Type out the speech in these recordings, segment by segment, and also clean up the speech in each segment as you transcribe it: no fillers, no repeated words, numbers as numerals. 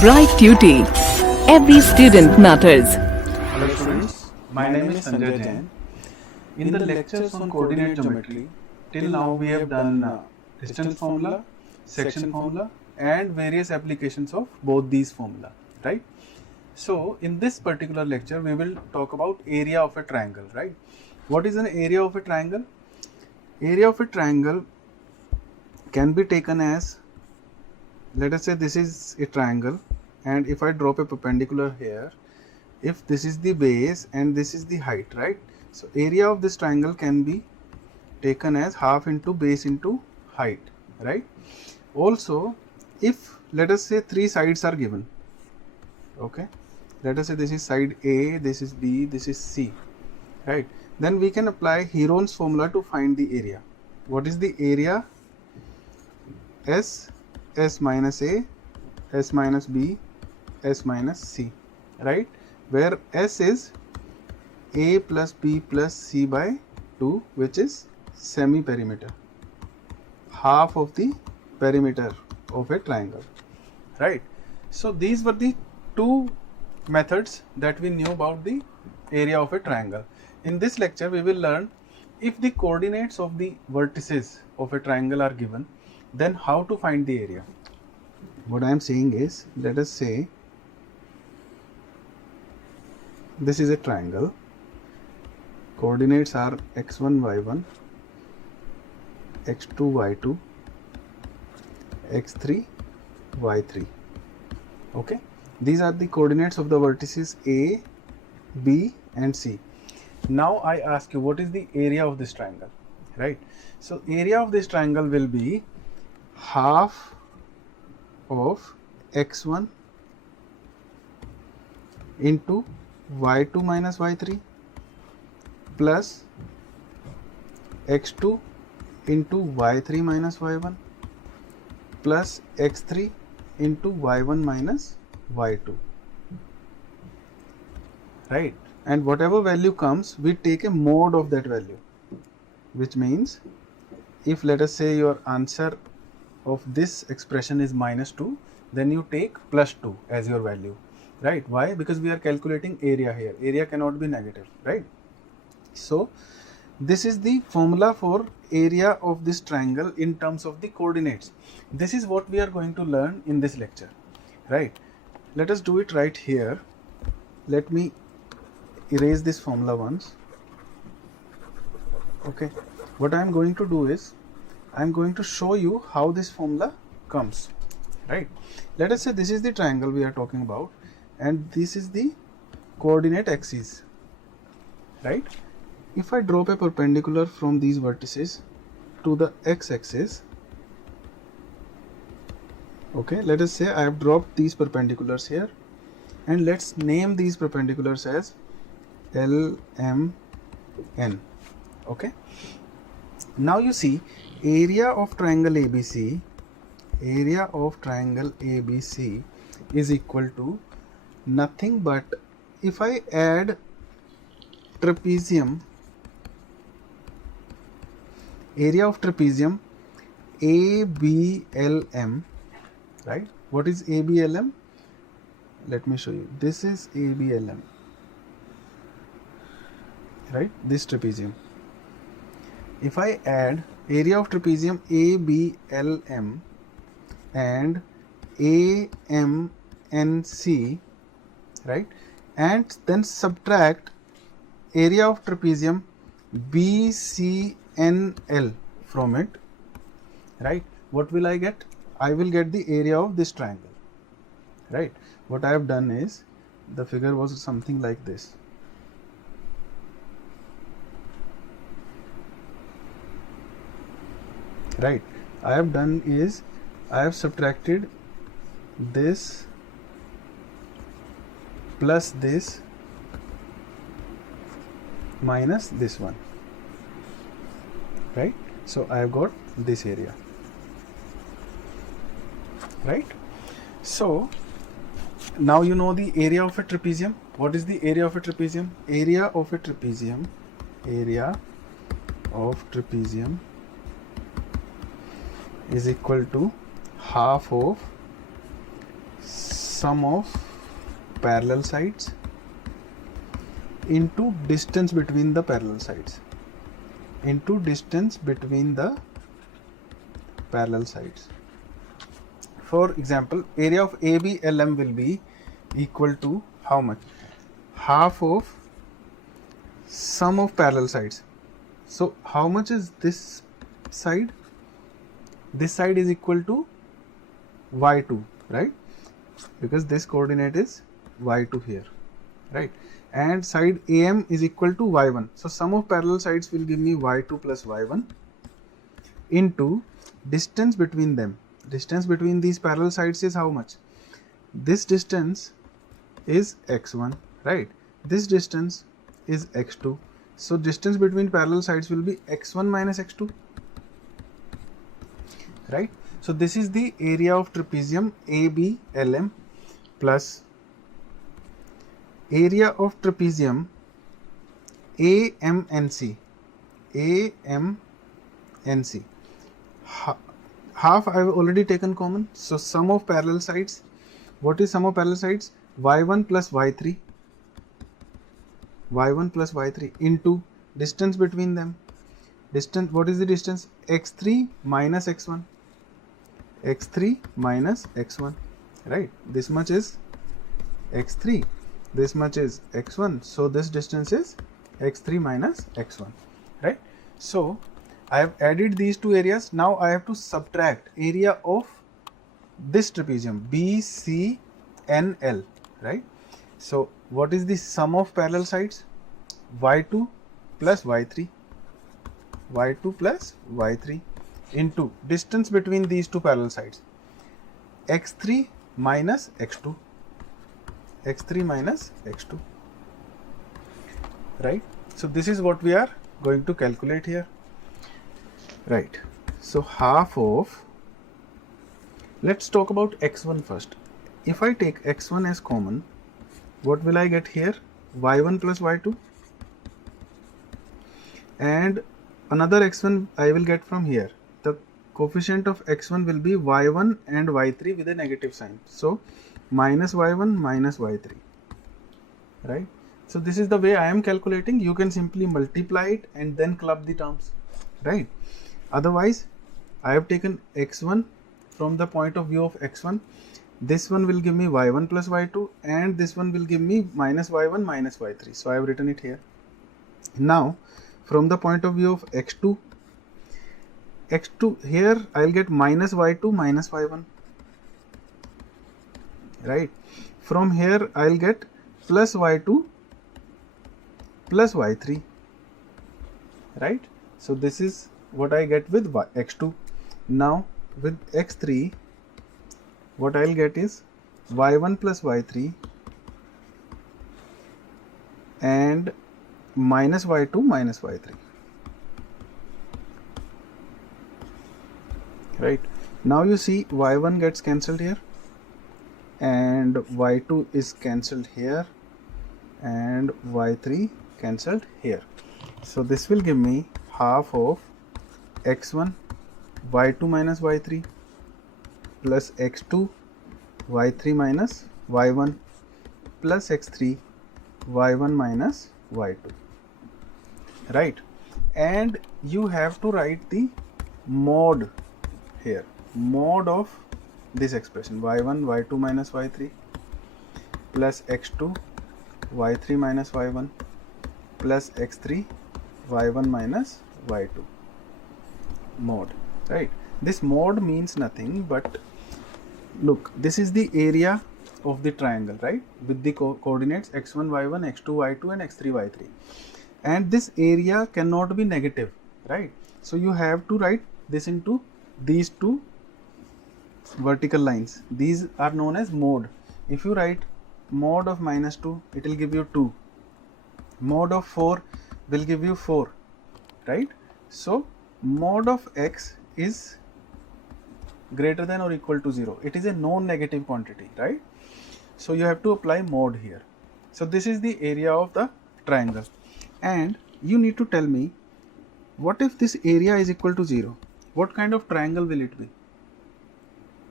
Bright Duty. Every student matters. Hello students, my name is Sanjay Jain. In the lectures on coordinate geometry, till now we have done distance formula, section formula and various applications of both these formula, right? So in this particular lecture we will talk about area of a triangle, right? What is an area of a triangle? Area of a triangle can be taken as, let us say this is a triangle, and if I drop a perpendicular here, if this is the base and this is the height, right? So area of this triangle can be taken as half into base into height, right? Also, if let us say three sides are given, okay, let us say this is side A, this is B, this is C, right? Then we can apply Heron's formula to find the area. What is the area? S minus A, S minus B, S minus C, right? Where S is A plus B plus C by 2, which is semi-perimeter, half of the perimeter of a triangle, right? So these were the two methods that we knew about the area of a triangle. In this lecture we will learn, if the coordinates of the vertices of a triangle are given, then how to find the area. What I am saying is, let us say this is a triangle, coordinates are x1 y1, x2 y2, x3 y3, okay? These are the coordinates of the vertices A, B and C. Now I ask you, what is the area of this triangle, right? So area of this triangle will be half of x1 into y2 minus y3 plus x2 into y3 minus y1 plus x3 into y1 minus y2, right? And whatever value comes, we take a mode of that value, which means if let us say your answer of this expression is minus 2, then you take plus 2 as your value, right? Why? Because we are calculating area here. Area cannot be negative, right? So this is the formula for area of this triangle in terms of the coordinates. This is what we are going to learn in this lecture, right? Let us do it right here. Let me erase this formula once. Okay, what I am going to do is, I am going to show you how this formula comes, right? Let us say this is the triangle we are talking about and this is the coordinate axis, right? If I drop a perpendicular from these vertices to the x-axis, okay, let us say I have dropped these perpendiculars here, and let's name these perpendiculars as L, M, N, okay? Now you see, area of triangle ABC, area of triangle ABC is equal to nothing but, if I add trapezium, area of trapezium ABLM, right? What is ABLM? Let me show you. This is ABLM, right? This trapezium. If I add area of trapezium ABLM and AMNC, right, and then subtract area of trapezium BCNL from it, right, what will I get? I will get the area of this triangle, right? What I have done is, the figure was something like this, right? I have done is, I have subtracted this plus this minus this one, right? So I have got this area, right? So now you know the area of a trapezium. What is the area of a trapezium? Area of a trapezium, area of trapezium is equal to half of sum of parallel sides into distance between the parallel sides, into distance between the parallel sides. For example, area of ABLM will be equal to how much? Half of sum of parallel sides. So how much is this side? This side is equal to y2, right? Because this coordinate is y2 here, right? And side AM is equal to y1. So sum of parallel sides will give me y2 plus y1 into distance between them. Distance between these parallel sides is how much? This distance is x1, right? This distance is x2. So distance between parallel sides will be x1 minus x2, right? So this is the area of trapezium ABLM plus area of trapezium AMNC. AMNC. Half I have already taken common. So sum of parallel sides. What is sum of parallel sides? y1 plus y3. y1 plus y3 into distance between them. Distance, what is the distance? x3 minus x1. x3 minus x1, right? This much is x3, this much is x1. So this distance is x3 minus x1, right? So I have added these two areas. Now I have to subtract area of this trapezium BCNL, right? So what is the sum of parallel sides? y2 plus y3, y2 plus y3 into distance between these two parallel sides, x3 minus x2, x3 minus x2, right? So this is what we are going to calculate here, right? So half of, let's talk about x1 first. If I take x1 as common, what will I get here? y1 plus y2, and another x1 I will get from here. The coefficient of x1 will be y1 and y3 with a negative sign. So minus y1 minus y3, right? So this is the way I am calculating. You can simply multiply it and then club the terms, right? Otherwise, I have taken x1 from the point of view of x1. This one will give me y1 plus y2 and this one will give me minus y1 minus y3. So I have written it here. Now from the point of view of x2, here I will get minus y2 minus y1, right? From here I will get plus y2 plus y3, right? So this is what I get with x2. Now with x3, what I will get is y1 plus y3 and minus y2 minus y3, right? Now you see y1 gets cancelled here and y2 is cancelled here and y3 cancelled here. So this will give me half of x1 y2 minus y3 plus x2 y3 minus y1 plus x3 y1 minus y2, right? And you have to write the mod here, mod of this expression y1 y2 minus y3 plus x2 y3 minus y1 plus x3 y1 minus y2, mod, right? This mod means nothing but look, this is the area of the triangle, right? With the coordinates x1 y1 x2 y2 and x3 y3, and this area cannot be negative, right? So you have to write this into these two vertical lines. These are known as mod. If you write mod of minus 2, it will give you 2. Mod of 4 will give you 4, right? So mod of x is greater than or equal to 0. It is a non-negative quantity, right? So you have to apply mod here. So this is the area of the triangle, and you need to tell me, what if this area is equal to 0? What kind of triangle will it be?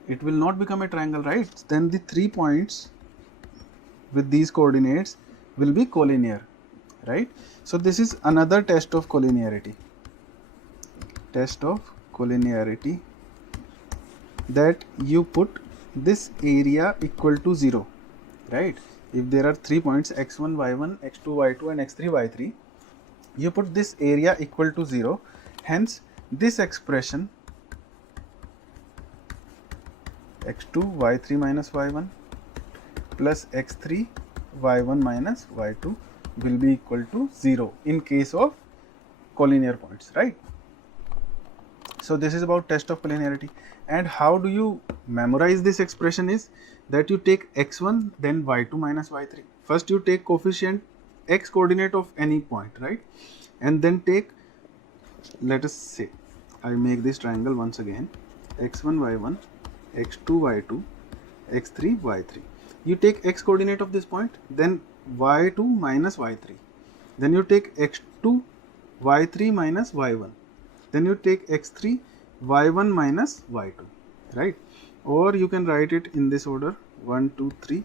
it will not become a triangle, right? Then the 3 points with these coordinates will be collinear, right? So this is another test of collinearity. Test of collinearity, that you put this area equal to 0, right? If there are 3 points x1, y1, x2, y2 and x3, y3, you put this area equal to 0, hence this expression x2 y3 minus y1 plus x3 y1 minus y2 will be equal to 0 in case of collinear points, right? So this is about test of collinearity. And how do you memorize this expression is that you take x1 then y2 minus y3. First you take coefficient x coordinate of any point, right? And then take, let us say, I make this triangle once again, x1 y1, x2 y2, x3 y3. You take x coordinate of this point, then y2 minus y3. Then you take x2 y3 minus y1. Then you take x3 y1 minus y2, right? Or you can write it in this order 1 2 3,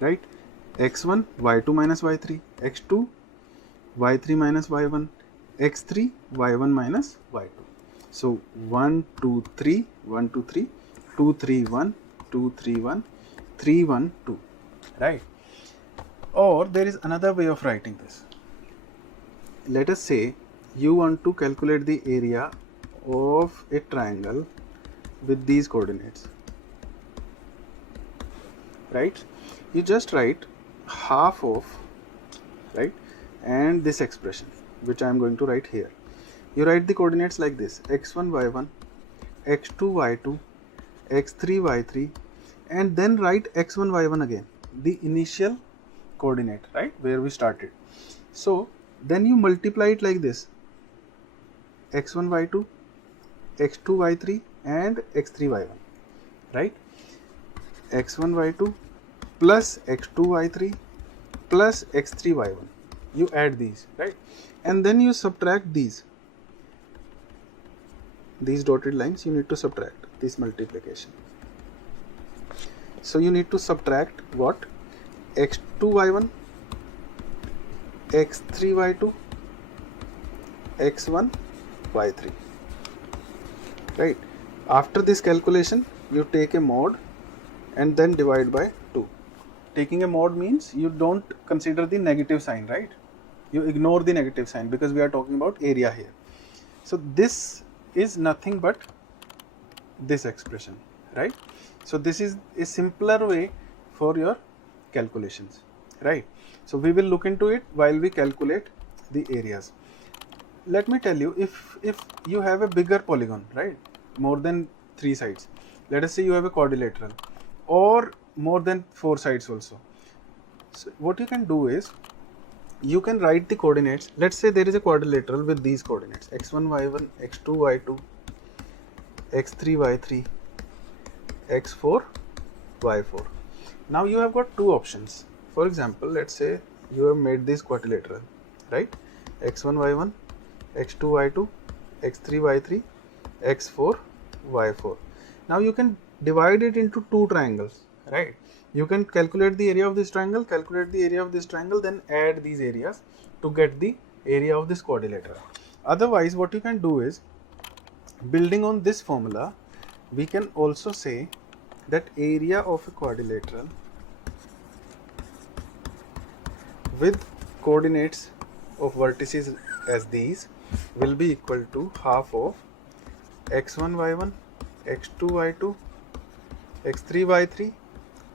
right? x1 y2 minus y3, x2 y3 minus y1, x3 y1 minus y2. So 1 2 3 1 2 3 2 3 1 2 3 1 3 1 2, right? Or there is another way of writing this. Let us say you want to calculate the area of a triangle with these coordinates, right? You just write half of, right, and this expression which I am going to write here. You write the coordinates like this: x1 y1, x2 y2, x3 y3, and then write x1 y1 again, the initial coordinate, right, where we started. So then you multiply it like this: x1 y2, x2 y3 and x3 y1, right? x1 y2 plus x2 y3 plus x3 y1. You add these, right? And then you subtract these dotted lines. You need to subtract this multiplication. So you need to subtract what? x2 y1, x3 y2, x1 y3, right? After this calculation you take a mod and then divide by 2. Taking a mod means you don't consider the negative sign, right? You ignore the negative sign because we are talking about area here. So this is nothing but this expression, right? So this is a simpler way for your calculations, right? So we will look into it while we calculate the areas. Let me tell you, if you have a bigger polygon, right, more than 3 sides, let us say you have a quadrilateral, or more than 4 sides also. So what you can do is, you can write the coordinates. Let's say there is a quadrilateral with these coordinates: x1 y1, x2 y2, x3 y3, x4 y4. Now you have got two options. For example, let's say you have made this quadrilateral, right? x1 y1, x2 y2, x3 y3, x4 y4. Now you can divide it into two triangles, right? You can calculate the area of this triangle, calculate the area of this triangle, then add these areas to get the area of this quadrilateral. Otherwise, what you can do is, building on this formula, we can also say that area of a quadrilateral with coordinates of vertices as these will be equal to half of x1 y1, x2 y2, x3 y3,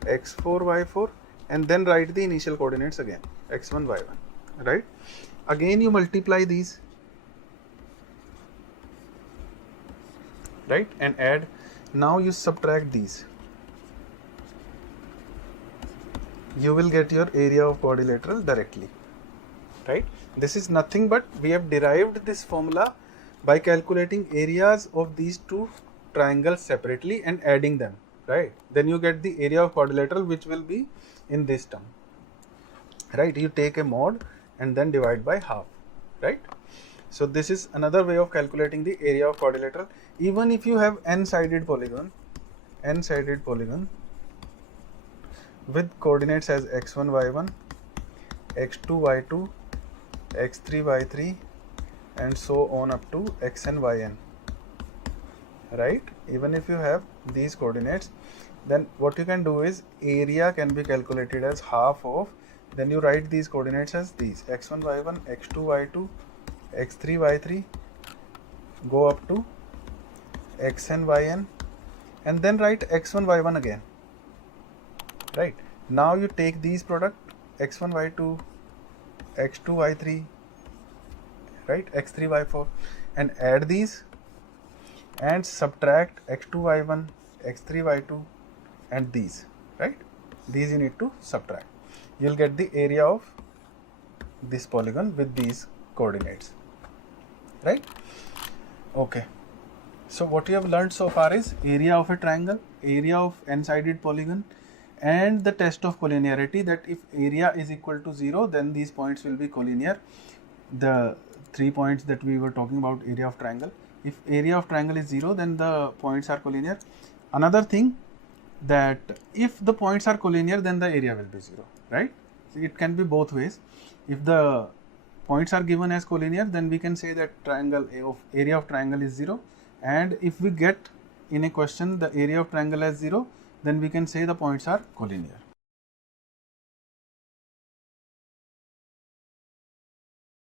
x4 y4, and then write the initial coordinates again, x1 y1, right? Again you multiply these, right, and add. Now you subtract these. You will get your area of quadrilateral directly, right? This is nothing but we have derived this formula by calculating areas of these two triangles separately and adding them, right? Then you get the area of quadrilateral, which will be in this term, right? You take a mod and then divide by half, right? So this is another way of calculating the area of quadrilateral. Even if you have n-sided polygon with coordinates as x1 y1, x2 y2, x3 y3, and so on up to xn yn, right? Even if you have these coordinates, then what you can do is area can be calculated as half of, then you write these coordinates as these x1 y1, x2 y2, x3 y3, go up to xn yn, and then write x1 y1 again, right? Now you take these product x1 y2, x2 y3, right, x3 y4, and add these and subtract x2 y1, x3 y2, and these, right? These you need to subtract. You'll get the area of this polygon with these coordinates, right? Okay. So what you have learned so far is area of a triangle, area of n-sided polygon, and the test of collinearity, that if area is equal to 0, then these points will be collinear. The 3 points that we were talking about, area of triangle. If area of triangle is 0, then the points are collinear. Another thing, that if the points are collinear, then the area will be 0, right? So it can be both ways. If the points are given as collinear, then we can say that area of triangle is 0, and if we get in a question the area of triangle as 0, then we can say the points are collinear.